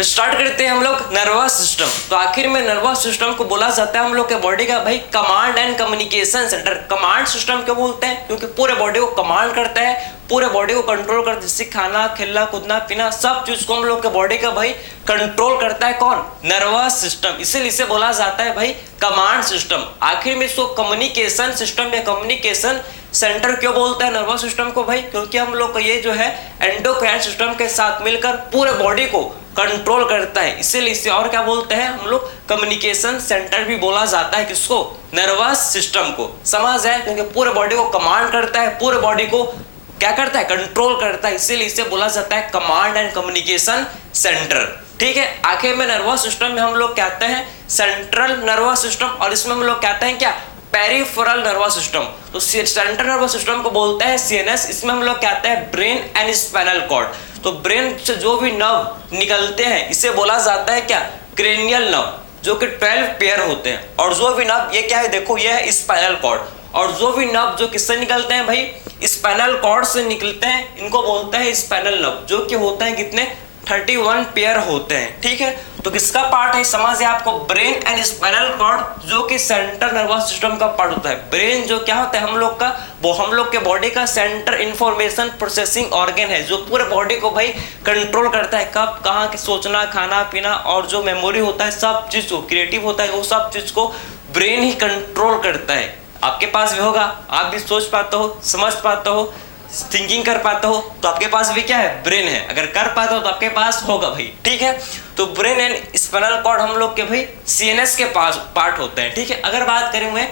तो स्टार्ट करते हैं हम लोग नर्वस सिस्टम। तो आखिर में नर्वस सिस्टम को बोला जाता है हम लोग के बॉडी का भाई command and communication centre. Command system क्यों बोलते हैं? क्योंकि पूरे बॉडी को कमांड करता है, पूरे बॉडी को कंट्रोल करता है, जैसे खाना, खेलना, कूदना, पीना, सब चीज को हम लोग के बॉडी का भाई कंट्रोल करता है कौन? Nervous system. इसीलिए इसे बोला जाता है भाई कमांड सिस्टम। आखिर में इसको कम्युनिकेशन सिस्टम या कम्युनिकेशन सेंटर क्यों बोलते हैं नर्वस सिस्टम को भाई? क्योंकि हम लोग का ये जो है एंडोक्राइन सिस्टम के साथ मिलकर पूरे बॉडी को कंट्रोल करता है, इसीलिए इसे और क्या बोलते हैं हम लोग? कम्युनिकेशन सेंटर भी बोला जाता है। किसको? नर्वस सिस्टम को। समझ है? क्योंकि पूरे बॉडी को कमांड करता है, पूरे बॉडी को क्या करता है? कंट्रोल करता है, इसीलिए इसे बोला जाता है कमांड एंड कम्युनिकेशन सेंटर। ठीक है। आखिर में नर्वस सिस्टम में हम लोग कहते हैं सेंट्रल नर्वस सिस्टम, और इसमें हम लोग कहते हैं क्या? Peripheral nervous system. तो सेंट्रल नर्वस सिस्टम को बोलते हैं सीएनएस। इसमें हम लोग कहते हैं ब्रेन एंड स्पाइनल कॉर्ड। तो ब्रेन से जो भी नर्व निकलते हैं इसे बोला जाता है क्या? क्रेनियल नर्व, जो कि 12 पेयर होते हैं। और जो भी नर्व ये क्या है? देखो ये है स्पाइनल कॉर्ड। और जो भी नर्व जो किससे निकलते हैं भाई? स्पाइनल कॉर्ड से निकलते हैं, इनको बोलते हैं स्पाइनल नर्व, जो कि होते हैं कितने? 31 पेयर होते हैं। ठीक है। तो किसका पार्ट है समझ है आपको? ब्रेन एंड स्पाइनल कॉर्ड, जो कि सेंट्रल नर्वस सिस्टम का पार्ट होता है। ब्रेन जो क्या होता है हम लोग का? वो हम लोग के बॉडी का सेंटर इंफॉर्मेशन प्रोसेसिंग ऑर्गन है, जो पूरे बॉडी को भाई कंट्रोल करता है, कब कहाँ के सोचना, खाना पीना, और जो मेमोरी होता है सब चीज को, क्रिएटिव होता है वो सब चीज को ब्रेन ही कंट्रोल करता है। आपके पास भी होगा, आप भी सोच पाते हो, समझ पाते हो, थिंकिंग कर पाते हो, तो आपके पास भी क्या है? ब्रेन है। अगर कर पाते हो तो आपके पास होगा भाई। ठीक है। तो ब्रेन एंड स्पाइनल कॉर्ड हम लोग के भाई सीएनएस के पास पार्ट होते हैं। ठीक है। अगर बात करेंगे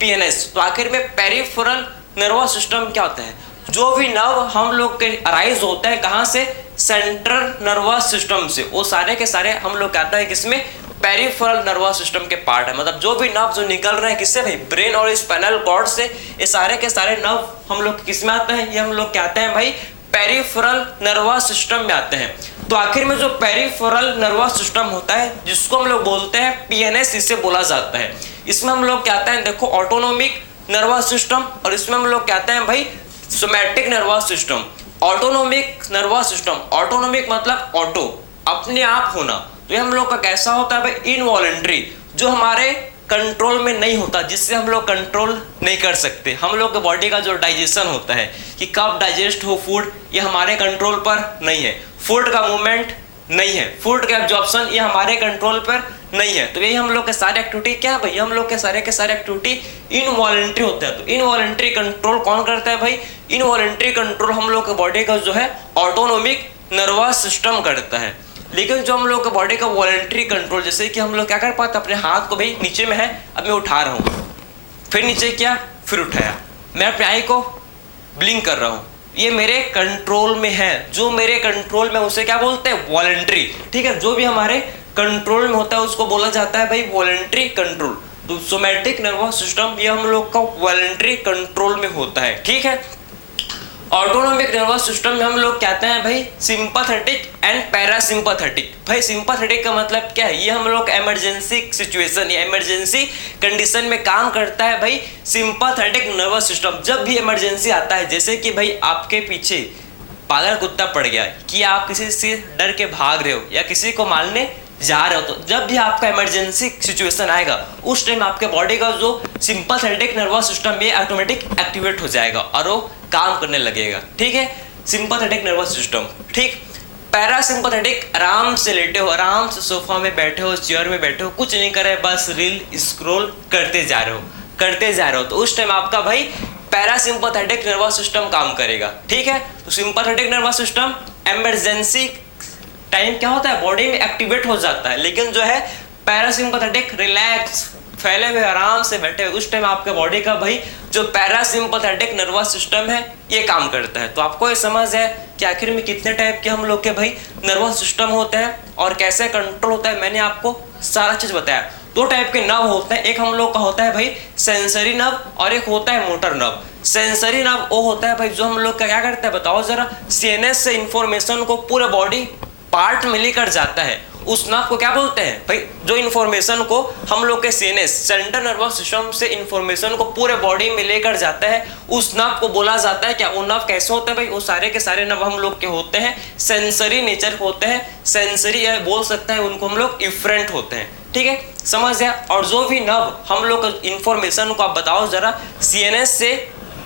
पीएनएस, तो आखिर में पेरिफेरल नर्वस सिस्टम क्या होता है? जो भी नर्व हम लोग के अराइज होता है कहाँ से? सेंट्रल नर्वस सिस्टम से। वो सारे के सारे हम लोग कहते हैं किसमें? पेरिफेरल नर्वस सिस्टम के पार्ट है। मतलब जो भी नर्व जो निकल रहे हैं किससे भाई? ब्रेन और स्पाइनल कॉर्ड से। ये सारे के सारे नर्व हम लोग किस में आते हैं? ये हम लोग कहते हैं भाई पेरिफेरल नर्वस सिस्टम में आते हैं। तो आखिर में जो पेरिफेरल नर्वस सिस्टम होता है, जिसको हम लोग बोलते हैं पीएनएस, इसे बोला जाता है। इसमें हम लोग कहते हैं देखो ऑटोनोमिक नर्वस सिस्टम, और इसमें हम लोग कहते हैं भाई somatic nervous system. Autonomic nervous system, autonomic मतलब ऑटो, अपने आप होना। तो ये हम लोग का कैसा होता है भाई? इनवॉलंटरी, जो हमारे कंट्रोल में नहीं होता, जिससे हम लोग कंट्रोल नहीं कर सकते। हम लोग के बॉडी का जो डाइजेशन होता है कि कब डाइजेस्ट हो फूड, ये हमारे कंट्रोल पर नहीं है। फूड का मूवमेंट नहीं है, फूड का एब्जॉर्प्शन ये हमारे कंट्रोल पर नहीं है। तो यही हम लोग के सारे एक्टिविटी क्या है भाई? हम लोग के सारे एक्टिविटी इनवॉलंटरी होते हैं। तो इनवॉलंटरी कंट्रोल कौन करता है भाई? इनवॉलंटरी कंट्रोल हम लोग के बॉडी का जो है ऑटोनोमिक नर्वस सिस्टम करता है। लेकिन जो हम लोग के बॉडी का वॉलंटरी कंट्रोल, जैसे कि हम लोग क्या कर पाते? अपने हाथ को भाई नीचे में है, अब मैं उठा रहा हूँ, फिर नीचे किया, फिर उठाया, मैं अपने आई को ब्लिंक कर रहा हूँ, ये मेरे कंट्रोल में है। जो मेरे कंट्रोल में उसे क्या बोलते हैं? वॉलंटरी। ठीक है। जो भी हमारे कंट्रोल में होता है उसको बोला जाता है भाई वॉलंटरी कंट्रोल। तो सोमैटिक नर्वस सिस्टम ये हम लोग का वॉलंटरी कंट्रोल में होता है। ठीक है। ऑटोनोमिक नर्वस सिस्टम में हम लोग कहते हैं भाई सिंपैथेटिक एंड पैरासिम्पैथेटिक। भाई सिंपैथेटिक का मतलब क्या है? ये हम लोग इमरजेंसी सिचुएशन या इमरजेंसी कंडीशन में काम करता है भाई सिंपैथेटिक नर्वस सिस्टम। जब भी इमरजेंसी आता है, जैसे कि भाई आपके पीछे पागल कुत्ता पड़ गया, कि आप किसी से डर के भाग रहे हो या किसी को मारने जा रहे हो, तो जब भी आपका इमरजेंसी सिचुएशन आएगा उस टाइम आपके बॉडी का जो सिंपैथेटिक नर्वस सिस्टम ये ऑटोमेटिक एक्टिवेट हो जाएगा और वो काम करने लगेगा। ठीक है। Sympathetic nervous system. ठीक। पैरासिम्पैथेटिक, आराम से लेटे हो, आराम से सोफा में बैठे हो, चेयर में बैठे हो, कुछ नहीं कर रहे, बस रील स्क्रॉल करते जा रहे हो, तो उस टाइम आपका भाई पैरासिम्पैथेटिक नर्वस सिस्टम काम करेगा। ठीक है। तो sympathetic nervous system emergency time क्या होता है? बॉडी में एक्टिवेट हो जाता है। लेकिन जो है पैरासिम्पैथेटिक रिलैक्स, फैले हुए, आराम से बैठे हुए, उस टाइम आपके बॉडी का भाई जो पैरासिम्पैथेटिक नर्वस सिस्टम है ये काम करता है। तो आपको ये समझ है कि आखिर में कितने टाइप के हम लोग के भाई नर्वस सिस्टम होते हैं और कैसे कंट्रोल होता है, मैंने आपको सारा चीज बताया। 2 टाइप के नर्व होते हैं, एक हम लोग का होता है भाई सेंसरी नर्व और एक होता है मोटर नर्व। सेंसरी नर्व वो होता है भाई जो हम लोग का क्या करता है बताओ जरा? सीएनएस से इंफॉर्मेशन को पूरे बॉडी पार्ट में लेकर जाता है। उस नाभ को क्या बोलते हैं भाई, जो इन्फॉर्मेशन को हम लोग के सीएनएस सेंट्रल नर्वस सिस्टम से इन्फॉर्मेशन को पूरे बॉडी में लेकर जाता है, उस नाभ को बोला जाता है क्या। वो नाभ कैसे होते हैं भाई, वो सारे के सारे नाभ हम लोग के होते हैं सेंसरी नेचर होते हैं, सेंसरी या बोल सकते हैं उनको हम लोग इफरेंट होते हैं, ठीक है, समझ गया। और जो भी नर्व हम लोग इन्फॉर्मेशन को आप बताओ जरा सीएनएस से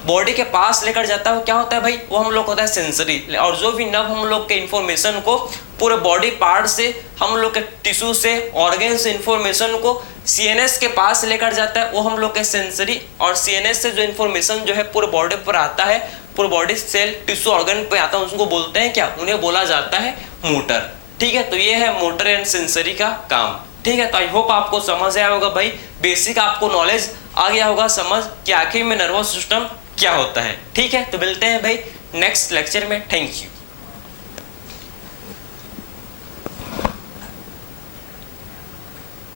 बॉडी के पास लेकर जाता है वो क्या होता है भाई, वो हम लोग होता है सेंसरी। और जो भी नर्व हम लोग के इन्फॉर्मेशन को पूरे बॉडी पार्ट से हम लोग के टिश्यू से ऑर्गन से इन्फॉर्मेशन को सीएनएस के पास लेकर जाता है वो हम लोग के सेंसरी। और सीएनएस से जो इन्फॉर्मेशन जो है पूरे बॉडी पर आता है, पूरे बॉडी सेल टिश्यू ऑर्गन पे आता है, उसको बोलते हैं क्या, उन्हें बोला जाता है मोटर, ठीक है। तो ये है मोटर एंड सेंसरी का काम, ठीक है। तो आई होप आपको समझ आया होगा भाई, बेसिक आपको नॉलेज आ गया होगा समझ कि आखिर में नर्वस सिस्टम क्या होता है, ठीक है। तो मिलते हैं भाई नेक्स्ट लेक्चर में, थैंक यू।